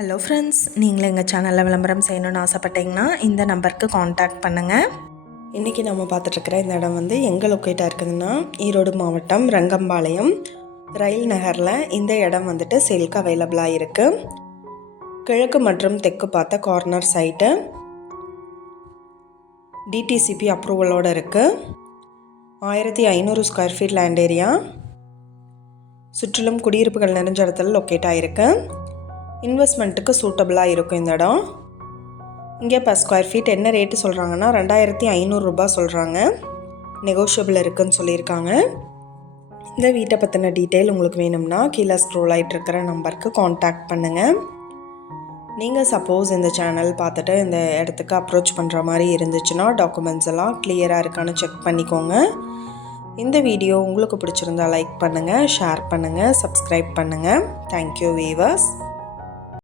Hello friends, நீங்களும் எங்கள் சேனலில் விளம்பரம் செய்யணும்னு ஆசைப்பட்டீங்கன்னா இந்த நம்பருக்கு காண்டாக்ட் பண்ணுங்கள். இன்றைக்கி நம்ம பார்த்துட்ருக்கிற இந்த இடம் வந்து எங்கே லொக்கேட்டாக இருக்குதுன்னா ஈரோடு மாவட்டம் ரங்கம்பாளையம் ரயில் நகரில் இந்த இடம் வந்துட்டு சேல்க்கு அவைலபிளாக இருக்குது. கிழக்கு மற்றும் தெற்கு பார்த்த கார்னர் சைட்டு, டிடிசிபி அப்ரூவலோடு இருக்குது. 1500 ஸ்கொயர் ஃபீட் லேண்ட் ஏரியா, சுற்றிலும் குடியிருப்புகள் நிறைஞ்ச இடத்துல லொக்கேட் ஆகிருக்கு. இன்வெஸ்ட்மெண்ட்டுக்கு சூட்டபிளாக இருக்கும் இந்த இடம். இங்கே பர் ஸ்கொயர் ஃபீட் என்ன ரேட்டு சொல்கிறாங்கன்னா 2500 ரூபாய் சொல்கிறாங்க. நெகோஷியபிள் இருக்குதுன்னு சொல்லியிருக்காங்க. இந்த வீட்டை பற்றின டீட்டெயில் உங்களுக்கு வேணும்னா கீழே ஸ்க்ரோல் ஆகிட்டு இருக்கிற நம்பருக்கு காண்டாக்ட் பண்ணுங்கள். நீங்கள் சப்போஸ் இந்த சேனல் பார்த்துட்டு இந்த இடத்துக்கு அப்ரோச் பண்ணுற மாதிரி இருந்துச்சுன்னா டாக்குமெண்ட்ஸ் எல்லாம் கிளியராக இருக்கான்னு செக் பண்ணிக்கோங்க. இந்த வீடியோ உங்களுக்கு பிடிச்சிருந்தா லைக் பண்ணுங்கள், ஷேர் பண்ணுங்கள், சப்ஸ்கிரைப் பண்ணுங்கள். Thank you viewers.